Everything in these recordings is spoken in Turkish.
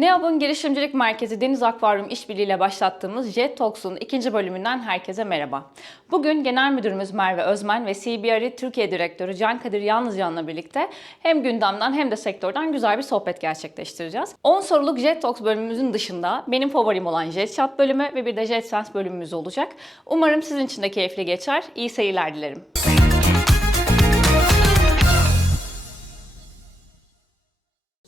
NEOB'un girişimcilik merkezi Deniz Akvaryum İşbirliği ile başlattığımız Jet Talks'un ikinci bölümünden herkese merhaba. Bugün Genel Müdürümüz Merve Özmen ve CBRE Türkiye Direktörü Can Kadir Yalnızcan'la birlikte hem gündemden hem de sektörden güzel bir sohbet gerçekleştireceğiz. 10 soruluk Jet Talks bölümümüzün dışında benim favorim olan Jet Chat bölümü ve bir de Jet Sense bölümümüz olacak. Umarım sizin için de keyifli geçer. İyi seyirler dilerim.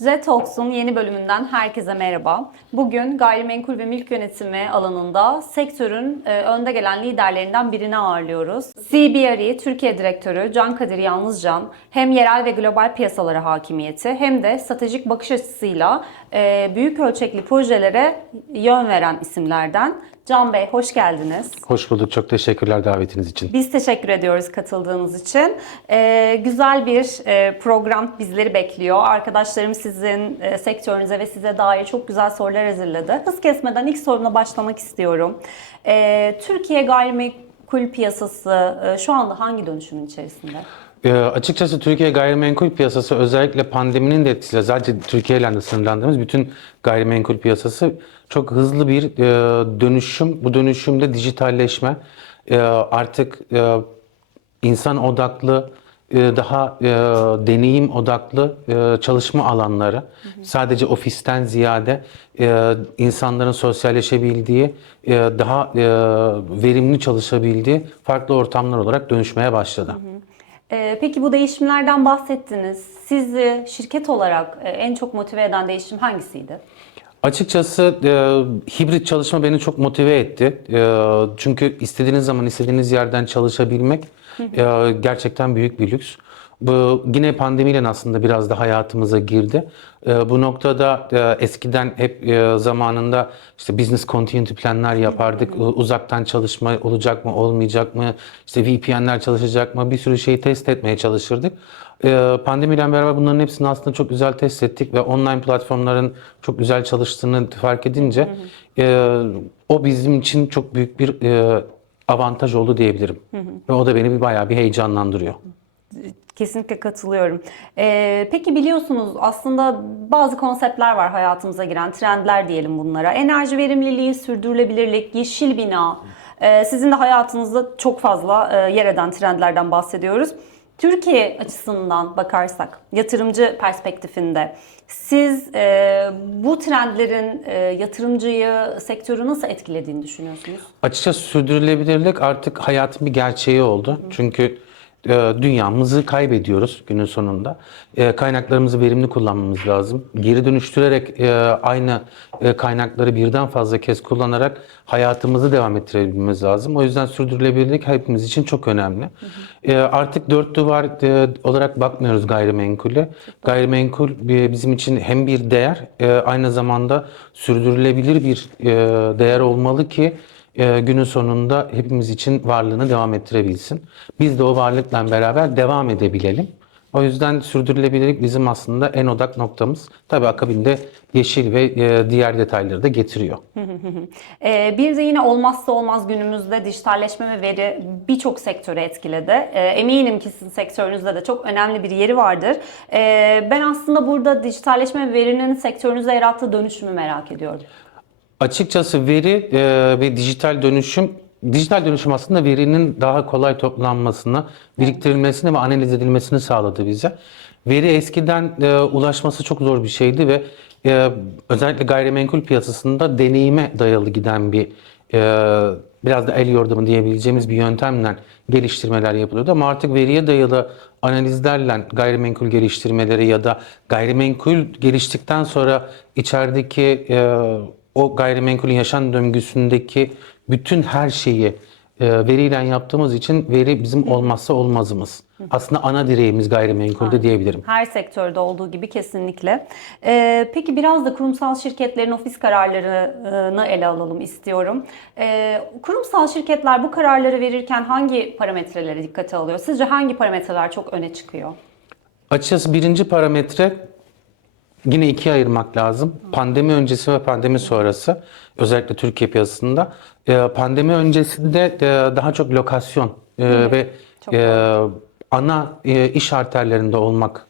Z-Talks'un yeni bölümünden herkese merhaba. Bugün gayrimenkul ve mülk yönetimi alanında sektörün e, önde gelen liderlerinden birini ağırlıyoruz. CBRE Türkiye Direktörü Can Kadir Yalnızcan hem yerel ve global piyasalara hakimiyeti hem de stratejik bakış açısıyla e, büyük ölçekli projelere yön veren isimlerden. Can Bey hoş geldiniz. Hoş bulduk. Çok teşekkürler davetiniz için. Biz teşekkür ediyoruz katıldığınız için. Ee, güzel bir e, program bizleri bekliyor. Arkadaşlarım sizin e, sektörünüze ve size dair çok güzel sorular hazırladı. Hız kesmeden ilk soruna başlamak istiyorum. Ee, Türkiye gayrimenkul piyasası e, şu anda hangi dönüşümün içerisinde? Ee, açıkçası Türkiye gayrimenkul piyasası özellikle pandeminin de etkisiyle sadece Türkiye ile de sınırlandığımız bütün gayrimenkul piyasası çok hızlı bir e, dönüşüm. Bu dönüşümde dijitalleşme e, artık e, insan odaklı e, daha e, deneyim odaklı e, çalışma alanları sadece ofisten ziyade e, insanların sosyalleşebildiği e, daha e, verimli çalışabildiği farklı ortamlar olarak dönüşmeye başladı. Ee, peki bu değişimlerden bahsettiniz. Sizi şirket olarak e, en çok motive eden değişim hangisiydi? Açıkçası e, hibrit çalışma beni çok motive etti. E, çünkü istediğiniz zaman istediğiniz yerden çalışabilmek e, gerçekten büyük bir lüks. Bu yine pandemiyle aslında biraz da hayatımıza girdi. E, bu noktada e, eskiden hep e, zamanında işte business continuity planlar yapardık. Uzaktan çalışma olacak mı, olmayacak mı? İşte VPN'ler çalışacak mı? Bir sürü şeyi test etmeye çalışırdık. Ee, Pandemiyle beraber bunların hepsini aslında çok güzel test ettik ve online platformların çok güzel çalıştığını fark edince e, o bizim için çok büyük bir avantaj oldu diyebilirim. Ve o da beni bir bayağı bir heyecanlandırıyor. Kesinlikle katılıyorum. Ee, peki biliyorsunuz aslında bazı konseptler var hayatımıza giren, trendler diyelim bunlara. Enerji verimliliği, sürdürülebilirlik, yeşil bina. Ee, sizin de hayatınızda çok fazla e, yer eden trendlerden bahsediyoruz. Türkiye açısından bakarsak, yatırımcı perspektifinde siz e, bu trendlerin e, yatırımcıyı, sektörü nasıl etkilediğini düşünüyorsunuz? Açıkçası sürdürülebilirlik artık hayatın bir gerçeği oldu. Çünkü e, dünyamızı kaybediyoruz günün sonunda. E, kaynaklarımızı verimli kullanmamız lazım. Geri dönüştürerek e, aynı e, kaynakları birden fazla kez kullanarak hayatımızı devam ettirebilmemiz lazım. O yüzden sürdürülebilirlik hepimiz için çok önemli. E, artık dört duvar e, olarak bakmıyoruz gayrimenkule. Gayrimenkul bizim için hem bir değer, aynı zamanda sürdürülebilir bir değer olmalı ki e, günün sonunda hepimiz için varlığını devam ettirebilsin. Biz de o varlıkla beraber devam edebilelim. O yüzden sürdürülebilirlik bizim aslında en odak noktamız. Tabii akabinde yeşil ve e, diğer detayları da getiriyor. Ee, Bir de yine olmazsa olmaz günümüzde dijitalleşme ve veri birçok sektörü etkiledi. Ee, Eminim ki sizin sektörünüzde de çok önemli bir yeri vardır. Ben aslında burada dijitalleşme ve verinin sektörünüze yarattığı dönüşümü merak ediyorum. Açıkçası veri e, ve dijital dönüşüm, dijital dönüşüm aslında verinin daha kolay toplanmasını, biriktirilmesini ve analiz edilmesini sağladı bize. Veri eskiden e, ulaşması çok zor bir şeydi ve e, özellikle gayrimenkul piyasasında deneyime dayalı giden bir e, biraz da el yordamı diyebileceğimiz bir yöntemle geliştirmeler yapılıyordu. Ama artık veriye dayalı analizlerle gayrimenkul geliştirmeleri ya da gayrimenkul geliştikten sonra içerideki e, o gayrimenkulün yaşam döngüsündeki bütün her şeyi e, veriyle yaptığımız için veri bizim olmazsa olmazımız. Aslında ana direğimiz gayrimenkulde diyebilirim. Her sektörde olduğu gibi kesinlikle. Ee, Peki biraz da kurumsal şirketlerin ofis kararlarını ele alalım istiyorum. Ee, Kurumsal şirketler bu kararları verirken hangi parametreleri dikkate alıyor? Sizce hangi parametreler çok öne çıkıyor? Açıkçası birinci parametre yine ikiye ayırmak lazım. Pandemi öncesi ve pandemi sonrası özellikle Türkiye piyasasında. Ee, Pandemi öncesinde e, daha çok lokasyon e, ve Çok e, ana iş arterlerinde olmak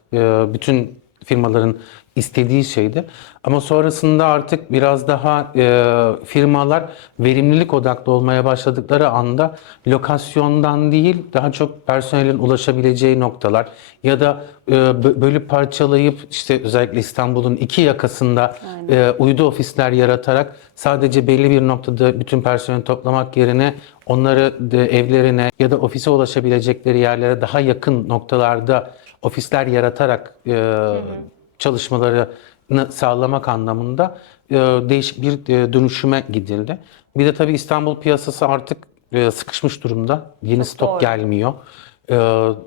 bütün firmaların istediği şeydi. Ama sonrasında artık biraz daha e, firmalar verimlilik odaklı olmaya başladıkları anda lokasyondan değil daha çok personelin ulaşabileceği noktalar ya da e, bö- bölüp parçalayıp işte özellikle İstanbul'un iki yakasında e, uydu ofisler yaratarak sadece belli bir noktada bütün personeli toplamak yerine onları de evlerine ya da ofise ulaşabilecekleri yerlere daha yakın noktalarda ofisler yaratarak e, çalışmalarını sağlamak anlamında e, değişik bir e, dönüşüme gidildi. Bir de tabii İstanbul piyasası artık e, sıkışmış durumda. Yeni stok doğru. gelmiyor.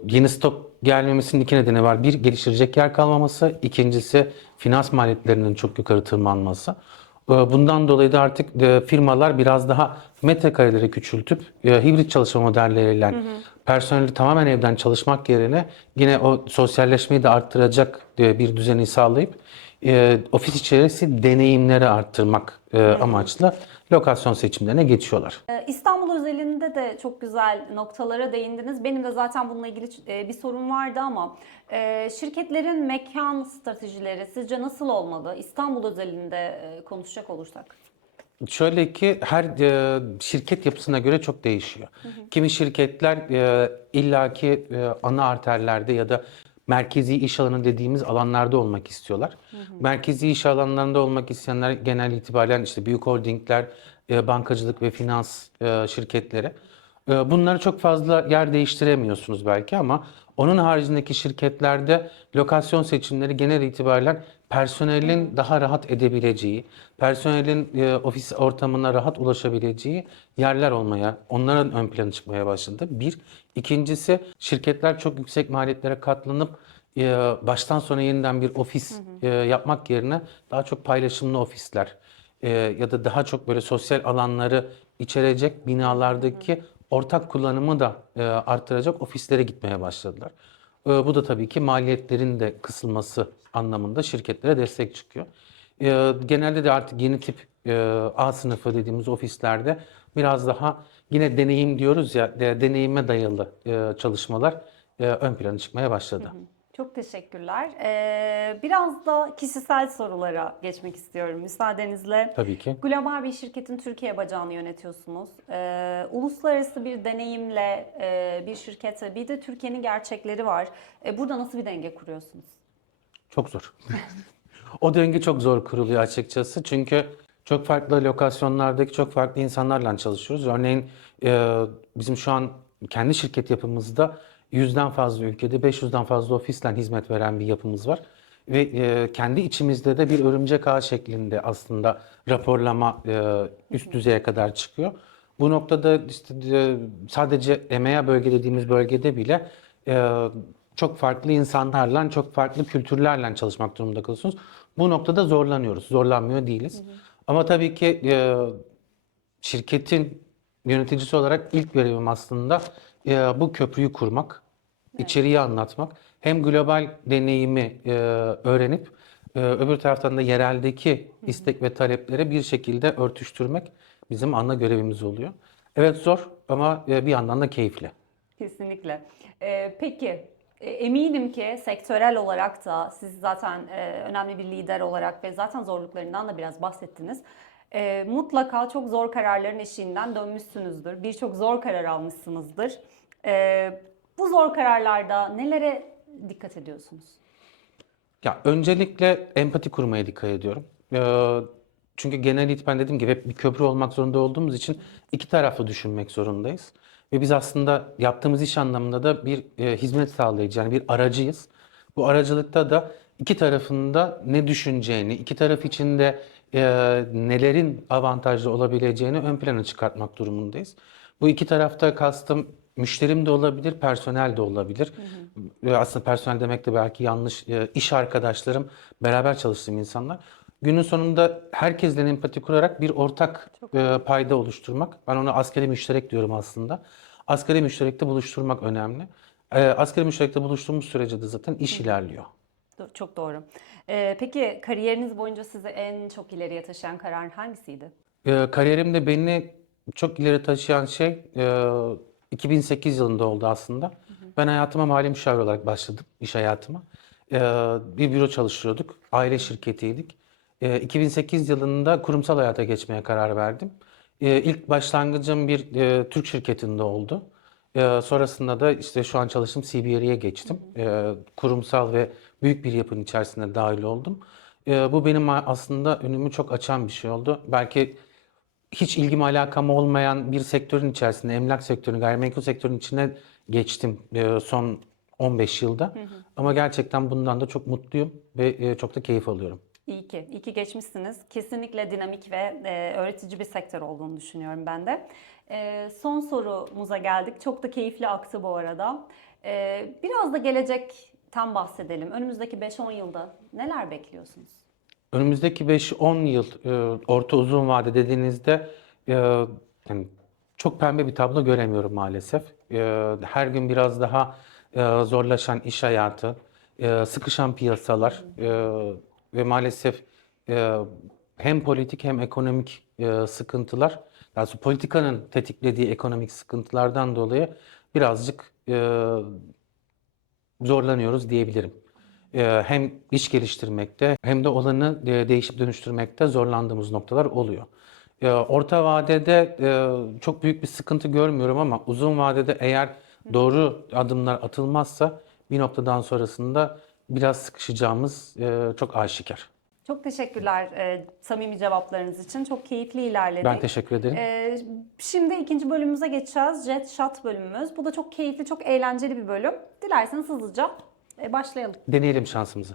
Yeni stok gelmemesinin iki nedeni var. Bir, geliştirecek yer kalmaması. İkincisi, finans maliyetlerinin çok yukarı tırmanması. Bundan dolayı da artık firmalar biraz daha metrekareleri küçültüp hibrit çalışma modelleriyle personeli tamamen evden çalışmak yerine yine o sosyalleşmeyi de arttıracak e, bir düzeni sağlayıp e, ofis içerisi deneyimleri arttırmak e, amaçlı lokasyon seçimlerine geçiyorlar. Ee, İstanbul özelinde de çok güzel noktalara değindiniz. Benim de zaten bununla ilgili e, bir sorun vardı ama e, şirketlerin mekan stratejileri sizce nasıl olmalı? İstanbul özelinde e, konuşacak olursak. Şöyle ki her e, şirket yapısına göre çok değişiyor. Kimi şirketler e, illaki e, ana arterlerde ya da merkezi iş alanı dediğimiz alanlarda olmak istiyorlar. Merkezi iş alanlarında olmak isteyenler genel itibaren işte büyük holdingler, e, bankacılık ve finans e, şirketleri. E, Bunları çok fazla yer değiştiremiyorsunuz belki ama onun haricindeki şirketlerde lokasyon seçimleri genel itibariyle personelin daha rahat edebileceği, personelin e, ofis ortamına rahat ulaşabileceği yerler olmaya, onların ön plana çıkmaya başladı. Bir. İkincisi şirketler çok yüksek maliyetlere katlanıp e, baştan sona yeniden bir ofis e, yapmak yerine daha çok paylaşımlı ofisler e, ya da daha çok böyle sosyal alanları içerecek binalardaki ortak kullanımı da e, arttıracak ofislere gitmeye başladılar. E, bu da tabii ki maliyetlerin de kısılması anlamında şirketlere destek çıkıyor. E, genelde de artık yeni tip e, A sınıfı dediğimiz ofislerde biraz daha yine deneyim diyoruz ya de- deneyime dayalı e, çalışmalar e, ön plana çıkmaya başladı. Çok teşekkürler. Ee, biraz da kişisel sorulara geçmek istiyorum müsaadenizle. Tabii ki. Global bir şirketin Türkiye bacağını yönetiyorsunuz. Ee, uluslararası bir deneyimle e, bir şirkete bir de Türkiye'nin gerçekleri var. E, burada nasıl bir denge kuruyorsunuz? Çok zor. o döngü çok zor kuruluyor açıkçası. Çünkü çok farklı lokasyonlardaki çok farklı insanlarla çalışıyoruz. Örneğin e, bizim şu an kendi şirket yapımızda yüzden fazla ülkede 500'den fazla ofisle hizmet veren bir yapımız var. Ve e, kendi içimizde de bir örümcek ağ şeklinde aslında raporlama e, üst düzeye kadar çıkıyor. Bu noktada işte e, sadece EMEA bölge dediğimiz bölgede bile e, çok farklı insanlarla, çok farklı kültürlerle çalışmak durumunda kalıyorsunuz. Bu noktada zorlanıyoruz, zorlanmıyor değiliz. Ama tabii ki e, şirketin yöneticisi olarak ilk görevim aslında e, bu köprüyü kurmak, içeriği anlatmak. Hem global deneyimi e, öğrenip e, öbür taraftan da yereldeki istek ve talepleri bir şekilde örtüştürmek bizim ana görevimiz oluyor. Evet zor ama e, bir yandan da keyifli. Kesinlikle. Ee, peki e, eminim ki sektörel olarak da siz zaten e, önemli bir lider olarak ve zaten zorluklarından da biraz bahsettiniz. E, mutlaka çok zor kararların eşiğinden dönmüşsünüzdür. Birçok zor karar almışsınızdır. E, bu zor kararlarda nelere dikkat ediyorsunuz? Ya öncelikle empati kurmaya dikkat ediyorum. Ee, çünkü genel itibaren dediğim gibi hep bir köprü olmak zorunda olduğumuz için iki taraflı düşünmek zorundayız. Ve biz aslında yaptığımız iş anlamında da bir e, hizmet sağlayıcı yani bir aracıyız. Bu aracılıkta da iki tarafında ne düşüneceğini, iki taraf içinde e, nelerin avantajlı olabileceğini ön plana çıkartmak durumundayız. Bu iki tarafta kastım müşterim de olabilir, personel de olabilir. E, Aslında personel demek de belki yanlış. E, iş arkadaşlarım, beraber çalıştığım insanlar. Günün sonunda herkesle empati kurarak bir ortak e, payda oluşturmak. Ben ona askeri müşterek diyorum aslında. Asgari müşterekte buluşturmak önemli. E, asgari müşterekte buluştuğumuz sürece de zaten iş ilerliyor. Do- Çok doğru. Peki kariyeriniz boyunca sizi en çok ileriye taşıyan karar hangisiydi? Kariyerimde beni çok ileri taşıyan şey e, 2008 yılında oldu aslında. Ben hayatıma mali müşavir olarak başladım, iş hayatıma. e, bir büro çalışıyorduk. Aile şirketiydik. E, 2008 yılında kurumsal hayata geçmeye karar verdim. E, ilk başlangıcım bir e, Türk şirketinde oldu. E, sonrasında da işte şu an çalıştığım CBRE'ye geçtim. E, kurumsal ve büyük bir yapının içerisine dahil oldum. E, bu benim aslında önümü çok açan bir şey oldu. Belki hiç ilgim alakam olmayan bir sektörün içerisinde, emlak sektörünün, gayrimenkul sektörünün içine geçtim e, son 15 yılda. Ama gerçekten bundan da çok mutluyum ve e, çok da keyif alıyorum. İyi ki, iyi ki geçmişsiniz. Kesinlikle dinamik ve e, öğretici bir sektör olduğunu düşünüyorum ben de. E, son sorumuza geldik. Çok da keyifli aktı bu arada. E, biraz da gelecekten bahsedelim. Önümüzdeki 5-10 yılda neler bekliyorsunuz? Önümüzdeki 5-10 yıl e, orta uzun vade dediğinizde e, yani çok pembe bir tablo göremiyorum maalesef. E, her gün biraz daha e, zorlaşan iş hayatı, e, sıkışan piyasalar e, ve maalesef e, hem politik hem ekonomik e, sıkıntılar, doğrusu politikanın tetiklediği ekonomik sıkıntılardan dolayı birazcık e, zorlanıyoruz diyebilirim. Ee, Hem iş geliştirmekte hem de olanı e, değişip dönüştürmekte zorlandığımız noktalar oluyor. Ee, Orta vadede e, çok büyük bir sıkıntı görmüyorum ama uzun vadede eğer doğru adımlar atılmazsa bir noktadan sonrasında biraz sıkışacağımız e, çok aşikar. Çok teşekkürler e, samimi cevaplarınız için. Çok keyifli ilerledik. Ben teşekkür ederim. E, şimdi ikinci bölümümüze geçeceğiz. Jet Shot bölümümüz. Bu da çok keyifli, çok eğlenceli bir bölüm. Dilerseniz hızlıca e, başlayalım. Deneyelim şansımızı.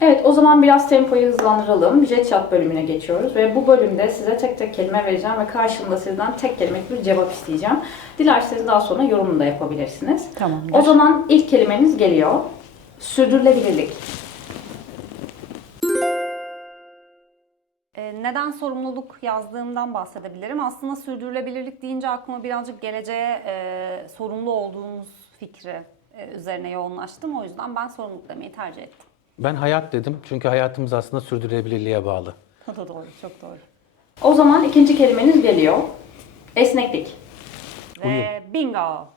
Evet o zaman biraz tempoyu hızlandıralım. Jet Chat bölümüne geçiyoruz ve bu bölümde size tek tek kelime vereceğim ve karşılığında sizden tek kelimelik bir cevap isteyeceğim. Dilerseniz daha sonra yorumunu da yapabilirsiniz. Tamamdır. O zaman ilk kelimeniz geliyor. Sürdürülebilirlik. Neden sorumluluk yazdığımdan bahsedebilirim. Aslında sürdürülebilirlik deyince aklıma birazcık geleceğe e, sorumlu olduğumuz fikri e, üzerine yoğunlaştım. O yüzden ben sorumluluk demeyi tercih ettim. Ben hayat dedim çünkü hayatımız aslında sürdürülebilirliğe bağlı. O da doğru, çok doğru. O zaman ikinci kelimeniz geliyor. Esneklik. Ve bingo.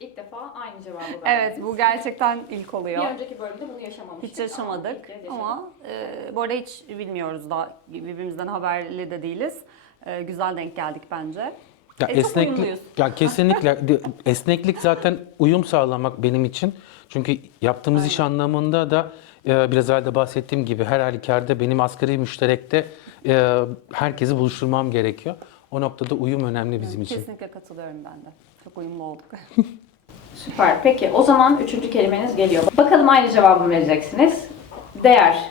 İlk defa aynı cevabı verdim. Evet, bu gerçekten ilk oluyor. Bir önceki bölümde bunu yaşamamıştık. Hiç yaşamadık ama e, bu arada hiç bilmiyoruz da birbirimizden haberli de değiliz. E, güzel denk geldik bence. Ya E, esneklik, ya kesinlikle esneklik zaten uyum sağlamak benim için. Çünkü yaptığımız iş anlamında da e, biraz evvel de bahsettiğim gibi her halükarda benim asgari müşterekte e, herkesi buluşturmam gerekiyor. O noktada uyum önemli bizim için. Kesinlikle katılıyorum ben de. Çok uyumlu olduk. Süper. Peki o zaman üçüncü kelimeniz geliyor. Bakalım aynı cevabı mı vereceksiniz. Değer.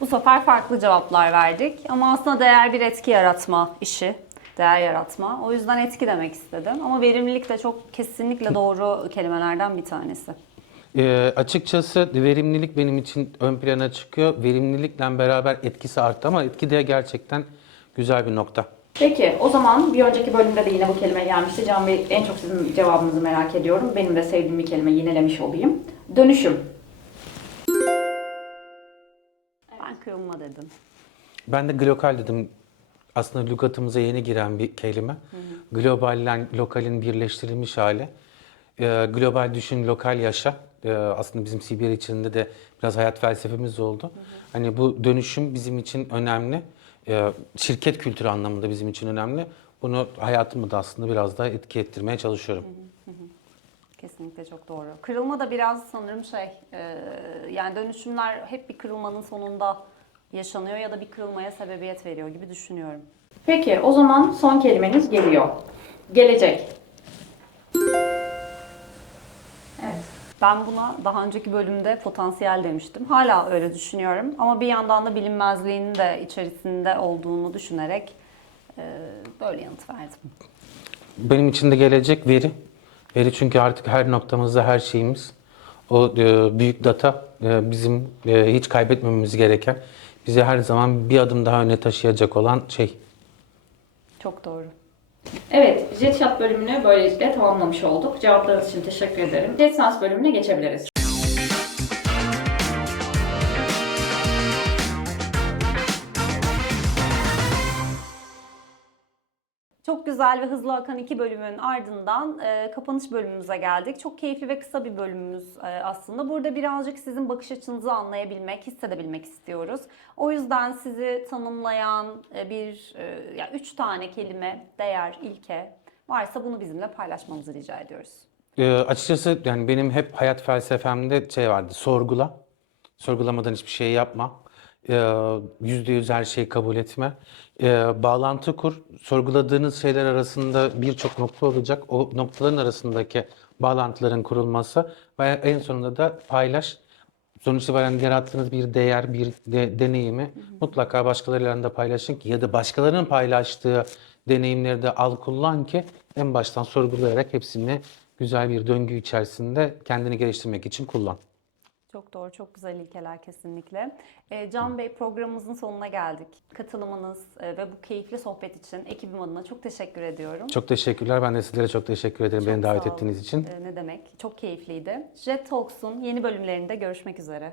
Bu sefer farklı cevaplar verdik ama aslında değer bir etki yaratma işi. Değer yaratma. O yüzden etki demek istedim. Ama verimlilik de çok kesinlikle doğru kelimelerden bir tanesi. E, açıkçası verimlilik benim için ön plana çıkıyor. Verimlilikle beraber etkisi arttı ama etki de gerçekten güzel bir nokta. Peki o zaman bir önceki bölümde de yine bu kelime gelmişti. Can Bey en çok sizin cevabınızı merak ediyorum. Benim de sevdiğim bir kelime yinelemiş olayım. Dönüşüm. Ben kırılma dedim. Ben de global dedim. Aslında lügatımıza yeni giren bir kelime. Globalle lokalin birleştirilmiş hali. Ee, global düşün, lokal yaşa. Ee, aslında bizim CBR içinde de biraz hayat felsefemiz oldu. Hani bu dönüşüm bizim için önemli. Ee, şirket kültürü anlamında bizim için önemli. Bunu hayatımda da aslında biraz daha etki ettirmeye çalışıyorum. Kesinlikle çok doğru. Kırılma da biraz sanırım şey, e, yani dönüşümler hep bir kırılmanın sonunda yaşanıyor ya da bir kırılmaya sebebiyet veriyor gibi düşünüyorum. Peki o zaman son kelimeniz geliyor. Gelecek. Ben buna daha önceki bölümde potansiyel demiştim. Hala öyle düşünüyorum ama bir yandan da bilinmezliğin de içerisinde olduğunu düşünerek e, böyle yanıt verdim. Benim için de gelecek veri. Veri çünkü artık her noktamızda her şeyimiz. O e, büyük data e, bizim e, hiç kaybetmememiz gereken, bizi her zaman bir adım daha öne taşıyacak olan şey. Çok doğru. Evet, Jet Shot bölümünü böylelikle tamamlamış olduk. Cevaplarınız için teşekkür ederim. Jet Sans bölümüne geçebiliriz. Çok güzel ve hızlı akan iki bölümün ardından e, kapanış bölümümüze geldik. Çok keyifli ve kısa bir bölümümüz e, aslında. Burada birazcık sizin bakış açınızı anlayabilmek, hissedebilmek istiyoruz. O yüzden sizi tanımlayan e, bir, e, ya üç tane kelime, değer, ilke varsa bunu bizimle paylaşmanızı rica ediyoruz. Ee, açıkçası yani benim hep hayat felsefemde şey vardı. Sorgula. Sorgulamadan hiçbir şey yapma. Ee, Yüzde yüz her şeyi kabul etme. Ee, bağlantı kur. Sorguladığınız şeyler arasında birçok nokta olacak. O noktaların arasındaki bağlantıların kurulması ve en sonunda da paylaş. Sonuç itibariyle yarattığınız bir değer, bir de- deneyimi mutlaka başkalarıyla da paylaşın ki ya da başkalarının paylaştığı deneyimleri de al kullan ki en baştan sorgulayarak hepsini güzel bir döngü içerisinde kendini geliştirmek için kullan. Çok doğru, çok güzel ilkeler kesinlikle. E, Can Bey programımızın sonuna geldik. Katılımınız e, ve bu keyifli sohbet için ekibim adına çok teşekkür ediyorum. Çok teşekkürler. Ben de sizlere çok teşekkür ederim beni Çok davet sağ olun. ettiğiniz için. E, ne demek? Çok keyifliydi. Jet Talks'un yeni bölümlerinde görüşmek üzere.